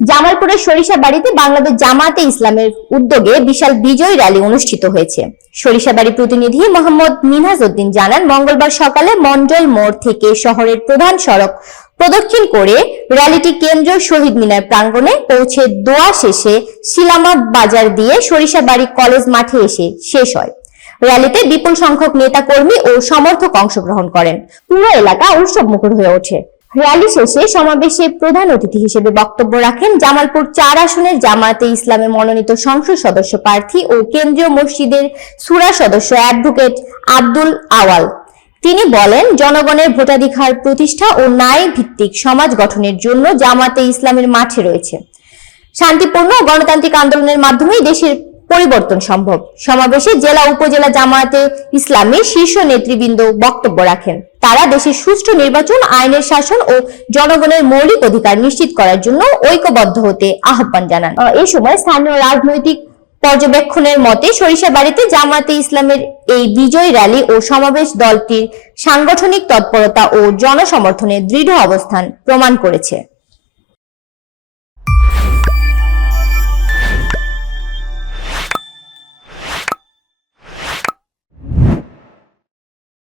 জামালপুরের সরিষাবাড়িতে বাংলাদেশ জামায়াতে ইসলামের উদ্যোগে বিশাল বিজয় র্যালি অনুষ্ঠিত হয়েছে। সরিষাবাড়ি প্রতিনিধি মোহাম্মদ মিনহাজ উদ্দিন জানান, মঙ্গলবার সকালে মন্ডল মোড় থেকে শহরের প্রধান সড়ক প্রদক্ষিণ করে র্যালিটি কেন্দ্র শহীদ মিনার প্রাঙ্গণে পৌঁছে দোয়া শেষে শিলামত বাজার দিয়ে সরিষাবাড়ি কলেজ মাঠে এসে শেষ হয়। র্যালিতে বিপুল সংখ্যক নেতা কর্মী ও সমর্থক অংশগ্রহণ করেন। পুরো এলাকা উৎসবমুখর হয়ে ওঠে। র্যালি শেষে সমাবেশে প্রধান অতিথি হিসেবে বক্তব্য রাখেন জামালপুর 4 আসনের জামায়াতে ইসলামে মনোনীত সংসদ সদস্য প্রার্থী ও কেন্দ্রীয় মসজিদের সূরা সদস্য অ্যাডভোকেট আব্দুল আওয়াল। তিনি বলেন, জনগণের ভোটাধিকার প্রতিষ্ঠা ও ন্যায় ভিত্তিক সমাজ গঠনের জন্য জামায়াতে ইসলামের মাঠে রয়েছে। শান্তিপূর্ণ গণতান্ত্রিক আন্দোলনের মাধ্যমেই দেশের পরিবর্তন সম্ভব। সমাবেশে জেলা উপজেলা জামায়াতে ইসলামের শীর্ষ নেতৃবৃন্দ বক্তব্য রাখেন। তারা দেশের সুষ্ঠু নির্বাচন, আইনের শাসন ও জনগণের মৌলিক অধিকার নিশ্চিত করার জন্য ঐক্যবদ্ধ হতে আহ্বান জানান। এই সময় স্থানীয় রাজনৈতিক পর্যবেক্ষণের মতে সরিষাবাড়িতে জামায়াতে ইসলামের এই বিজয় র্যালি ও সমাবেশ দলটির সাংগঠনিক তৎপরতা ও জনসমর্থনের দৃঢ় অবস্থান প্রমাণ করেছে।